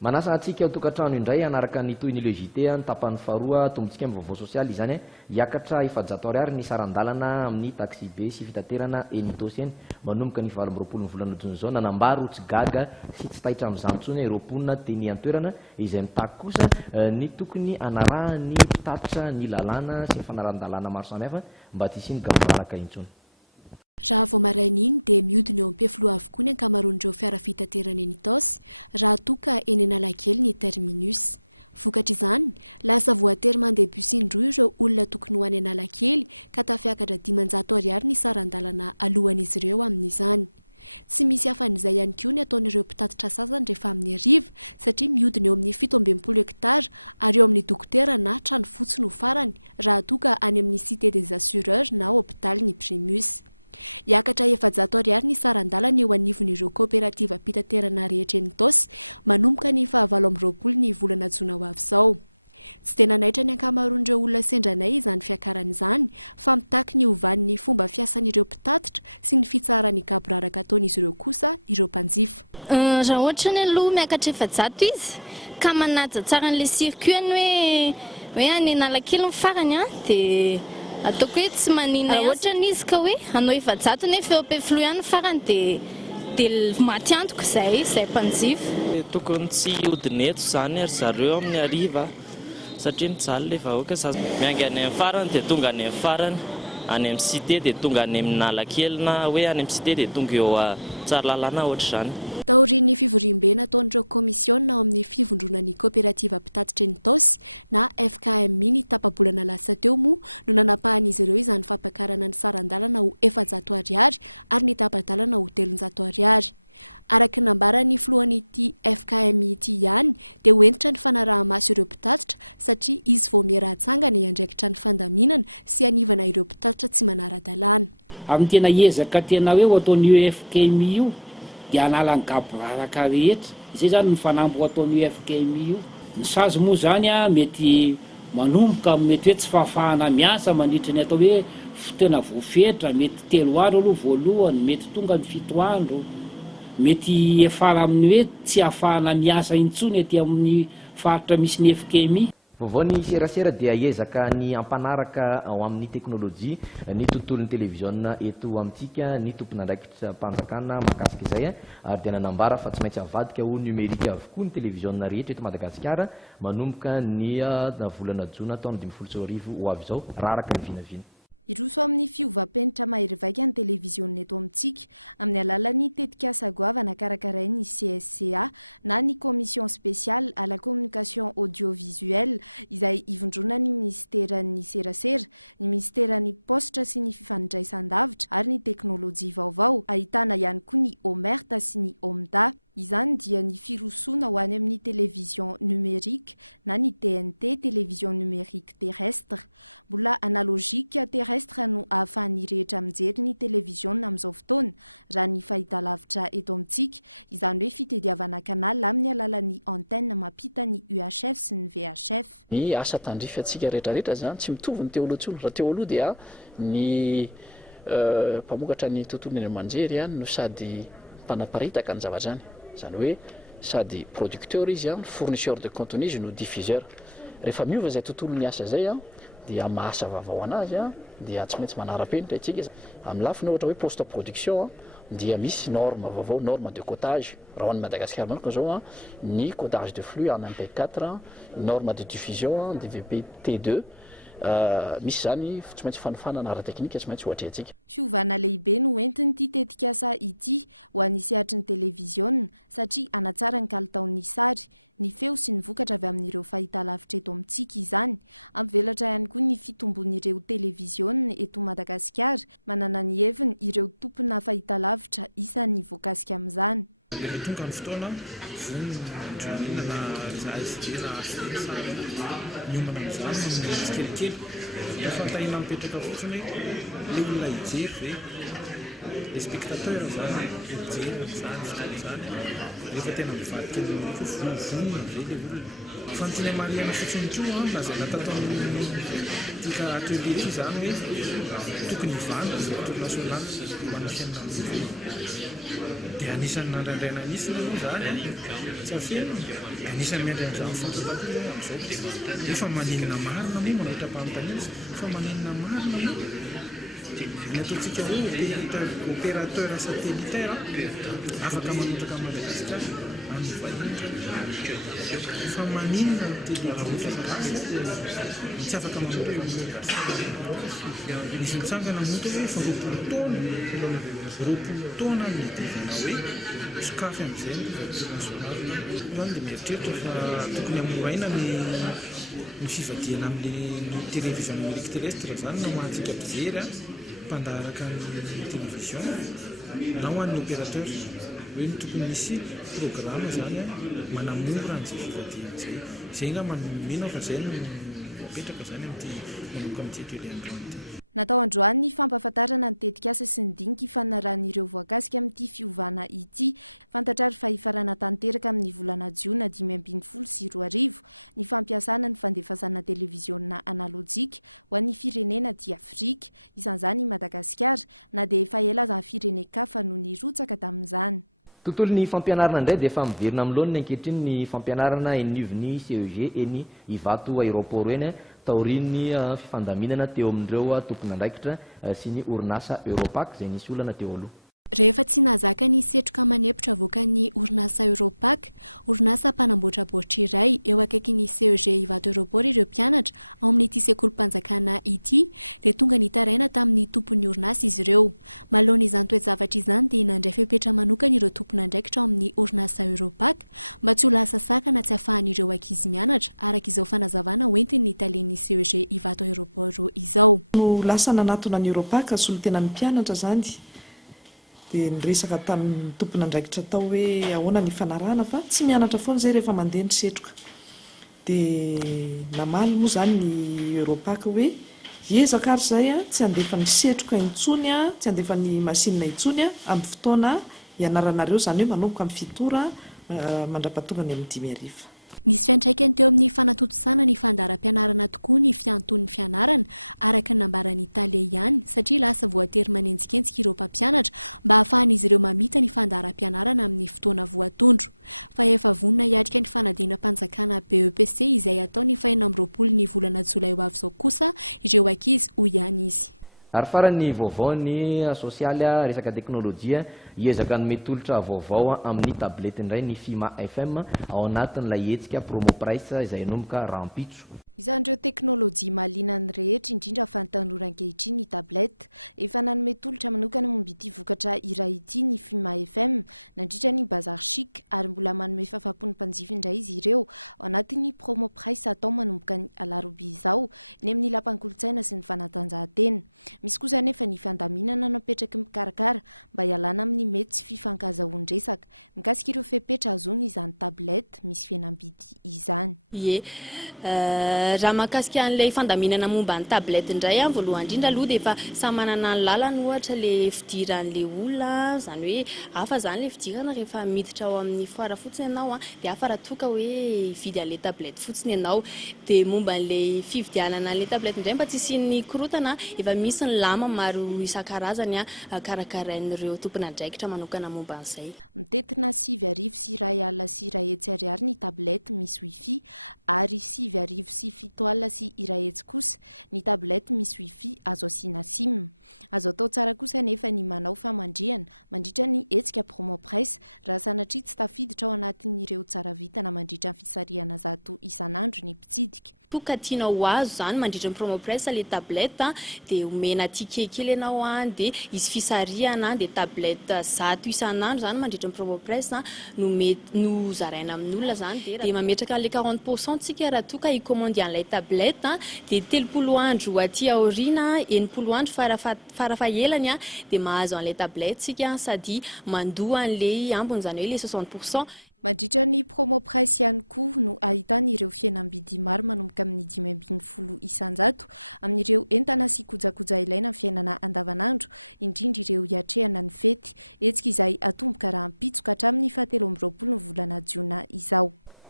manasa atsika tokantrano indray anaraka ny toy ny levité ny tapany faharoa tombontsika amin'ny vaovao sosialy izany hiakatra 700 ariary ny sarandalana amin'ny taxi be sy fitaterana enitosy eny manomboka ny 20 ny volana jona zao nanambary ho tsy gaga sy tsy tahitra amin'izany intsony roaponina teny an-toerana izay mitaky kosa ny tokony anarahany mpitatitra ny lalàna sy ny fanaran-dalàna maro samihafa mba tsy isiny gamonaraka intsony. Raha ohatra ny aloha miakatra 700 izy ka manaja tsara an'ilay circuit ny hoe any Analakely ny farany dia ataoko hoe tsy manina raha ohatra ny izy ka hoe anao 700 nefa eo am-pefilo ihany farany dia maty antoko izay mpanjifa. Tokony tsy hodineto izany ary zareo amin'ny hariva satria mijaly ilay vahoaka mianga any amin'ny farany dia tonga any amin'ny farany, any amin'ny cité dia tonga any amin'ny Analakely na hoe any amin'ny cité dia tonga eo Tsaralalàna ohatr'izany. Amin'ny tena ezaka tena hoe ataony UFKMI io dia hanala ny gaboraraka rehetra izay zany ny fanambo ataony UFKMI io. Ny sazy moa zany mety manomboka mety hoe tsy fahafahana miasa mandritra ny atao hoe tena voafetra, mety 3 andro aloha voalohany, mety tonga ny 7 andro, mety efara amin'ny hoe tsy hahafahana miasa intsony aty amin'ny faritra misy ny FKMI. Vaovao ny serasera dia hiezaka ny ampanaraka ao amin'ny teknôlôjia ny tontolon'ny televiziona eto amintsika ny tompon'andraikitra mpanjakana mahakasika izay ary dia nanambara fa tsy maintsy avadika ho numerika avokoa ny televiziona rehetra eto Madagasikara manomboka ny volana jona taona 2024 ho avy izao raraka ny vinavina. Ny asa tandrify atsika rehetrarehetra zany tsy mitovy ny teo aloha intsony. Raha teo aloha dia ny mpamokatra ny tontolo ny manjery no sady mpanaparitaka ny zavatra zany hoe sady producteur izy fournisseur de contenu izy no diffuseur. Rehefa miova izay tontolo ny asa zay dia mahasa vaovao anazy dia tsy maintsy manara-penitra itsika amin'ny lafiny ohatra hoe post production dia misy norme vaovao, norme de cotage. Raha any Madagascar manokana zao ny codage de flux en MP4, norme de diffusion DVB T2 misy zany tsy maintsy fanofanana ara-teknika tsy maintsy ohatra atsika. Rehefa tonga ny fotoana vonona na ASD na sary miomana amin'izany no tsikelikely rehefa tahina mipetraka fotsiny le olona hijery ve le spectateur zany mijery zany fotoana zany rehefa tena mivadika ko vonona ve le olona fa ny tena mariana fotsiny koa a lazay natataon'ny tika atelier ty zany hoe tokony hivana directeur national ho an'ny fiainana dia anisan'ny nandraindraina anisiny aloha zany tsy afeno anisan'ny miandray an'izany fampatako hoe amin'izao efa maninona marina moa manatra-panontanizy fa maninona marina moa ny ataontsika hoe opérateur satellitaire afaka manotraka Madagasikara amin'ny vahiny fa maninona ny télévision gasy tsy afaka manotraka nisy mitsangana moto hoe fa roapolo taona ny devina hoe sokafy amin'izay ny national zany dia mieritreritra fa tokony amoraina ny fivadiana amin'ny télévision numérique terrestre zany na hoantsika mpijery mpandaraka ny télévision na ho an'ny opérateur hoe tokony misy programme zany manamora an'izay fivadiana zay zay nga mino fa zay no apetraka zany amin'ity manomboka amin'ity atelier androany ty. Tontolon'ny fampianarana indray dia efa miverina amin'ny lohan'ny ankehitriny ny fampianarana eny ivony CEG eny Ivato aéroport eny taorian'ny fifandaminana teo amin'ireo tompon'andraikitra sy ny orinasa Europac izay nisy olana teo aloha. No lasa nanatona ny Europac solo tena ny mpianatra zany dia niresaka tamin'ny tompon'andraikitra tao hoe ahoana ny fanarahana fa tsy mianatra foana zay rehefa mandeha ny setroka dia namaly moa zany ny Europac hoe ezaka ary zay tsy handefa ny setroka intsony tsy handefa ny masinina intsony amin'ny fotoana ianaranareo zany hoe manomboka amin'ny fitora mandrapatonga ny amin'ny 5:00. Ary farany vaovao ny sosialy resaka teknôlôjia hiezaka ny metolotra vaovao amin'ny tablety indray ny FIMA FM ao anatin'ilay hetsika promo price izay anomboka rampitso. Ie, raha mahakasika an'ilay fandaminana momba ny tablety indray voalohany indrindra aloha dia efa samy manana ny lalany ohatra le fidiran'le olona zany hoe hafa zany le fidirana rehefa miditra ao amin'ny foara fotsiny ianao dia hafa raha toa ka hoe hividy an'ilay tablety fotsiny ianao dia momba an'ilay fividianana an'ilay tablety indray mba tsy isian'ny korotana efa misy ny lama maro isan-karazany karakarain'ireo tompon'andraikitra manokana momba an'izay. Ka tianao azo zany mandritra ny promo price le tablette dia omena ticket kely ianao dia izy fisarihana dia tablette 100 isan'andro zany mandritra ny promo price no zaraina amin'olona zany dia mametraka an'ilay 40% tsika raha toa ka hikomandy an'ilay tablette dia 30 andro aty aoriana 80 andro farafahelany dia mahazo an'ilay tablette tsika sady mandoa an'ilay ambony zany hoe le 60%.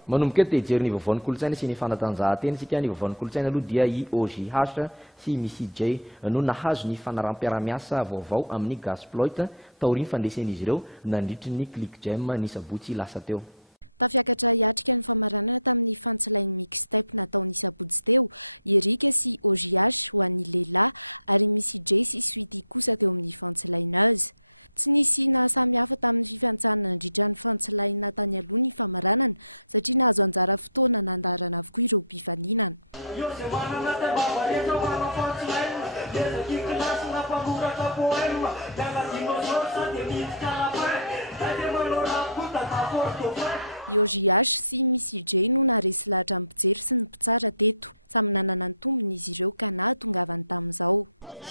manomboka eto jery ny vaovaon'ny kolotsaina sy ny fanatanjahantena isika ny vaovaon'ny kolotsaina aloha dia i OJH sy Missy J no nahazo ny fanaram-piaramiasa vaovao amin'ny Gasploit taoriny fandresen'izy ireo nandritry ny Click Jam ny sabotsy lasa teo.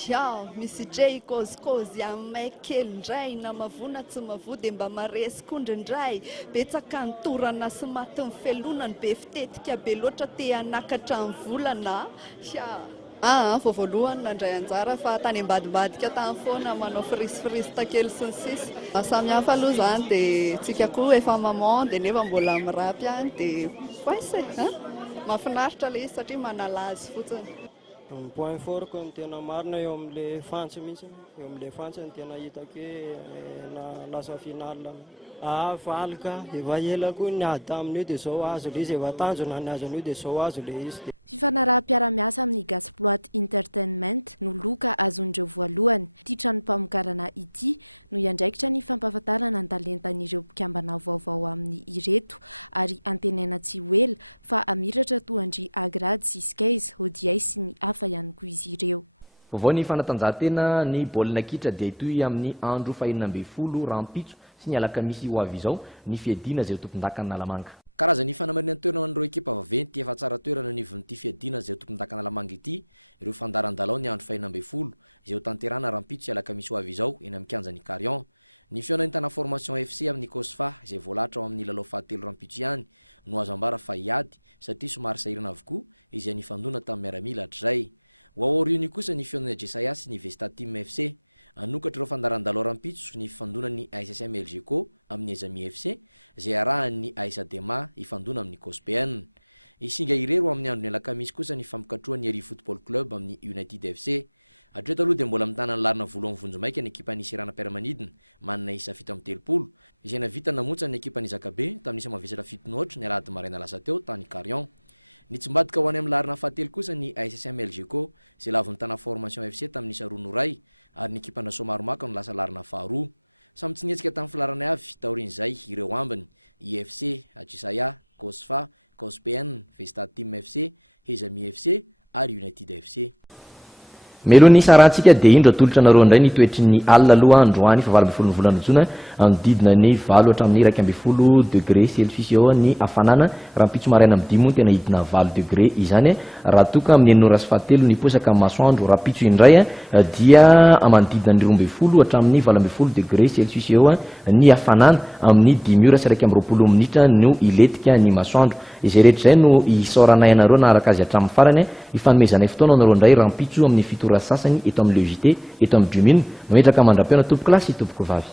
Ja, Missy J kozikozy aminay kely indray na mavona tsy mavo dia mba maresy kondry indray betsaka ny torana sy maty ny felonany be fitetika be loatra te hanakatra ny volana vao voalohany nandray anjara fa tany ambadimbadika tany foana manao firisifirista kely sy ny sisy samihafa aloha zany dia tsika koa efa maman dia nefa mbola mirapy any dia paise mahafinaritra le izy satria manala azy fotsiny. Ny point fort ko ny tena marina eo amin'le fantsy mihitsy, eo amin'le fantsy ny tena hitako hoe na lasa finale valika efa ela koa ny ady tamin'io dia zao azo le izy efa tanjona ny azo an'io dia zao azo le izy. Vaovao ny fanatanjahantena ny baolina kitra dia itoy amin'ny andro fahaenina ambin'ny folo rampitso sy ny alakamisy ho avy izao ny fiadiana izay tompon-dakany Nalamanga. Melo ny sarantsika dia indro atolotra nareo indray ny toetry ny alina aloha androany fa 20 volana jona anodidina ny 7 hatramin'ny 12 degré celsius eo ny hafanana raha mpitso maraina amin'ny 10 moa tena hidina 7 degré izany raha toka amin'ny enora sy fahatelo ny posaka amin'ny masoandro raha mpitso indray dia manodidina ny 12 hatramin'ny 12 degré celsius eo ny hafanana amin'ny 10 ora sy 20 minitra no iletika ny masoandro izay rehetra izay no isaoranay anareo na araka azy hatramin'ny farany ifanomezanay fotoana anareo indray raha mpitso amin'ny fitora sasany eto amin'ny logité eto amin'ny Dumine mametraka mandram-piona tompoko lahy sy tompoko vavy.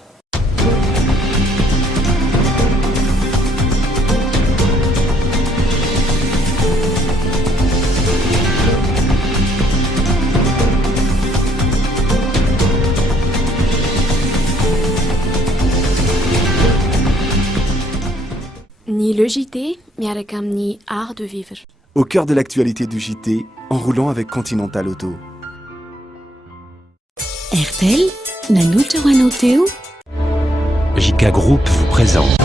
Ni le JT miaraka amin'ny art de vivre. Au cœur de l'actualité du JT, en roulant avec Continental Auto. RTL, nanutra wanoteu. JK Group vous présente